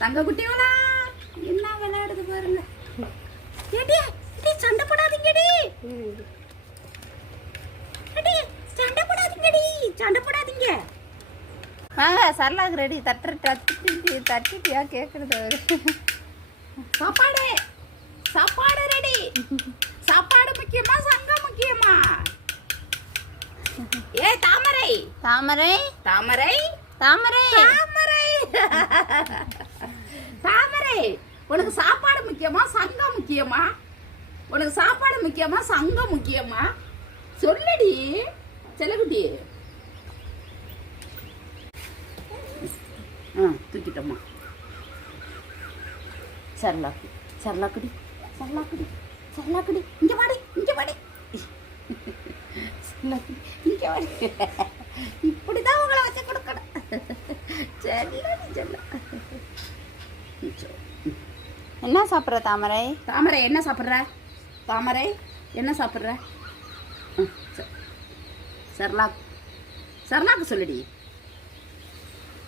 தங்க குட்டிகளா என்ன விளையாடுது பாருங்க. ஏடி ஏடி சண்டை போடாதீங்கடி. ஏடி சண்டை போடாதீங்கடி. சண்டை போடாதீங்க. வாங்க சரலாக்கு ரெடி தட்டு தட்டி தட்டிட்டியா கேட்குறது அவரு. சாப்பாடு. சாப்பாடு ரெடி சாப்பாடு முக்கியமா சங்கம் முக்கியமா? ஏ தாமரை. தாமரை. தாமரை. தாமரை. தாமரை. தாமரை. உனக்கு சாப்பாடு முக்கியமா? சங்கம் முக்கியமா? உனக்கு சாப்பாடு முக்கியமா? சங்கம் முக்கியமா? சொல்லுடி செல்லகுட்டி ஆ தூக்கிட்டோம்மா. சரலாக்கு சரலாக்குடி சரலாக்குடி சரலாக்குடி இங்க வாடி இங்க வாடி. சரலாக்குடி இங்க வாடி. இப்படிதான் உங்களை வச்சு கொடுக்கணும். செல்லடி சரி என்ன சாப்பிட்ற தாமரை? தாமரை என்ன சாப்பிட்ற? தாமரை என்ன சாப்பிட்ற? ம், ச- சர்லாக். சர்லாக்கு சொல்லுடி.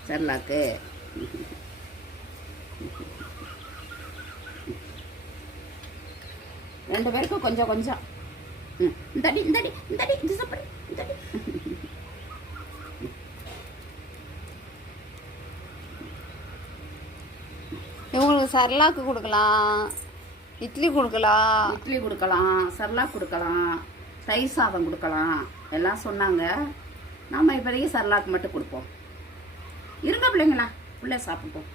சர்லாக்கு. ரெண்டு பேருக்கும் கொஞ்சம் கொஞ்சம். ம் இந்தடி இந்தடி இந்தடி இது சாப்பிடு இந்தடி. சரலாக்கு கொடுக்கலாம் இட்லி கொடுக்கலாம். இட்லி கொடுக்கலாம் சர்லாக் கொடுக்கலாம் தயிர் சாதம் கொடுக்கலாம். எல்லாம் சொன்னாங்க. நாம இப்போதைக்கு சர்லாக் மட்டும் கொடுப்போம். இருங்க பிள்ளைங்களா பிள்ளை சாப்பிட்டோம்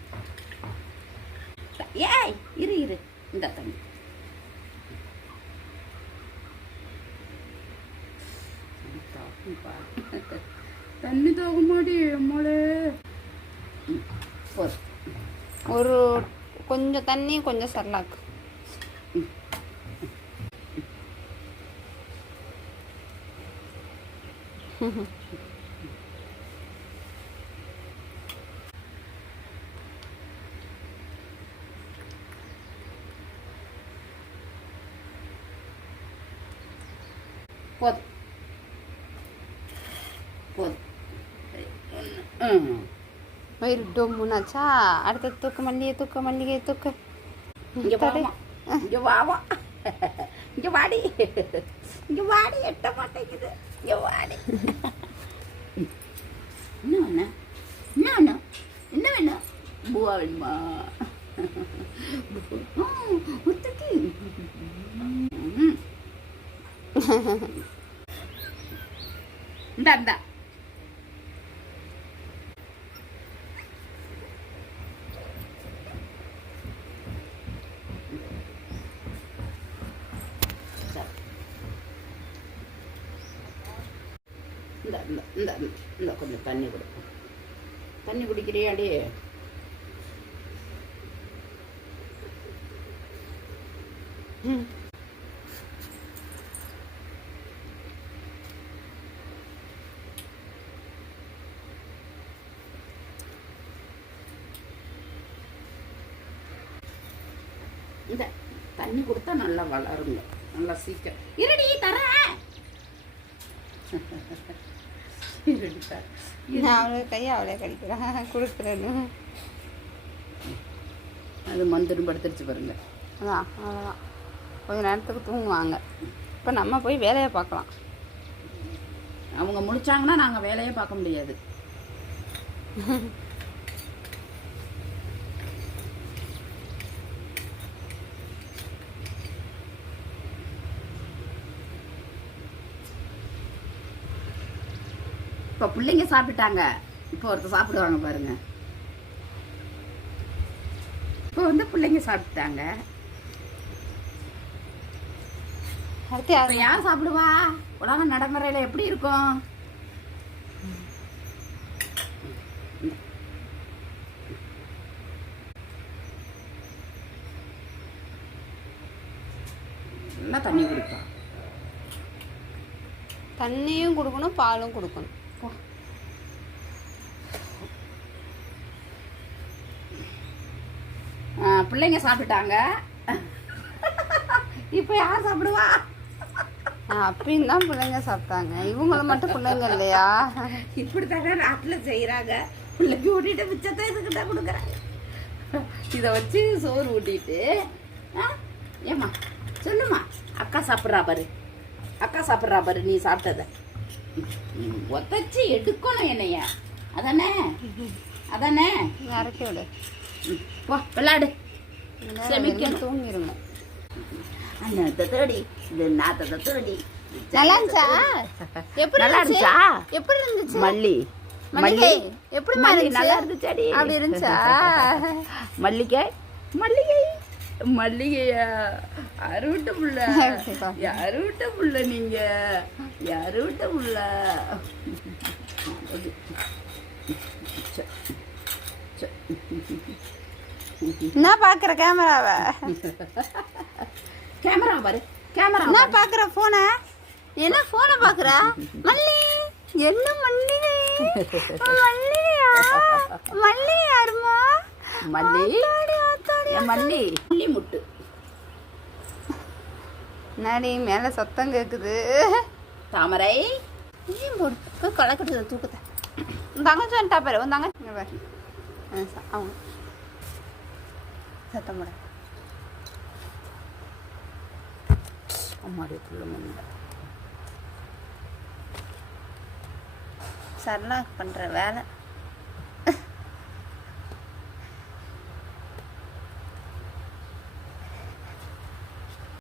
ஏய் இரு இரு. இந்த தண்ணி. தண்ணி தோக மாடி அம்மாளே ஒரு கொஞ்சம் தண்ணி கொஞ்சம் சரலாக்கு. போதும் போதும் ம் வயிறு டொம்முனாச்சா அடுத்த தூக்க மல்லிகை தூக்க மல்லிகை தூக்க இங்க இங்க வாவா இங்க வாடி இங்க வாடி எட்ட மாட்டேங்குது இங்க வாடி என்ன வேணும் என்ன வேணும் என்ன வேணும் பூவா வேணுமா ஒத்துக்கு. இந்தா இந்தா இந்த இந்த இந்த இந்த கொஞ்சம் தண்ணி கொடுப்போம் தண்ணி குடிக்கிறியாடி ம். இந்த தண்ணி கொடுத்தா நல்லா வளருங்க. நல்லா சீக்கிரம். இருடி இருடி தரேன். நான் அவளே கையை அவளே கடிக்கிறேன். கொடுக்குறேன்னு. அது மந்திரம் படுத்துருச்சு பாருங்க. அதான் அவ்வளோதான் கொஞ்ச நேரத்துக்கு தூங்குவாங்க. இப்போ நம்ம போய் வேலையை பார்க்கலாம். அவங்க முடிச்சாங்கன்னா நாங்கள் வேலையே பார்க்க முடியாது. இப்போ பிள்ளைங்க சாப்பிட்டாங்க. இப்போ ஒருத்தர் சாப்பிடுவாங்க பாருங்க. இப்போ வந்து பிள்ளைங்க சாப்பிட்டாங்க. அடுத்து யார் யார் சாப்பிடுவா? உலக நடைமுறையில் எப்படி இருக்கும்? நல்லா தண்ணி குடிப்பா. தண்ணியும் கொடுக்கணும் பாலும் கொடுக்கணும் போ. ஆ, பிள்ளைங்க சாப்பிட்டாங்க இப்போ யார் சாப்பிடுவா? அப்படின்னு தான் பிள்ளைங்க சாப்பிட்டாங்க. இவங்கள மட்டும் பிள்ளைங்க இல்லையா? இப்படி தானே நாட்டில் செய்கிறாங்க பிள்ளைக்கு ஓட்டிட்டு மிச்சத்தை இதுக்கு தான் கொடுக்குறாங்க. இதை வச்சு சோறு ஊட்டிட்டு ஏம்மா சொல்லுமா அக்கா சாப்பிட்றா பாரு. அக்கா சாப்பிட்றா பாரு நீ சாப்பிட்டத. ஒத்தச்சு எடுக்கணும் என்னைய. அதானே? அதானே? இறக்கி விடு. இந்த நேரம் செமிக்கணும். தேடி இது நாத்தத்தை தேடி. நல்லா இருந்துச்சா? எப்படி நல்லா இருந்துச்சு? எப்படி இருந்துச்சு? மல்லி. மல்லிகை. எப்படி? நல்லா இருந்துச்சாடி அப்படி இருந்துச்சா? மல்லிகை. மல்லிகை. மல்லிகையா யாரு விட்ட புள்ள யாரு விட்ட புள்ள நீங்க. யாரு விட்ட புள்ள. என்ன பாக்குற கேமராவை? கேமரா பாரு கேமரா என்ன பாக்குற போனை என்ன போனை பாக்குற? மல்லி என்ன மல்லிகை மல்லிகையா மல்லி யாருமா மல்லி? மல்லி. மல்லி முட்டு. என்னடி மேல சத்தம் கேக்குது. தாமரை. ஏன் போடு போய் கலக்கட்டுது தூக்கத்தை. உன் தங்கச்சி வந்துட்டா பாரு உன் தங்கச்சி அவங்க. சத்தம் போட அம்மாடி புள்ள மண்டை. பண்ணுற வேலை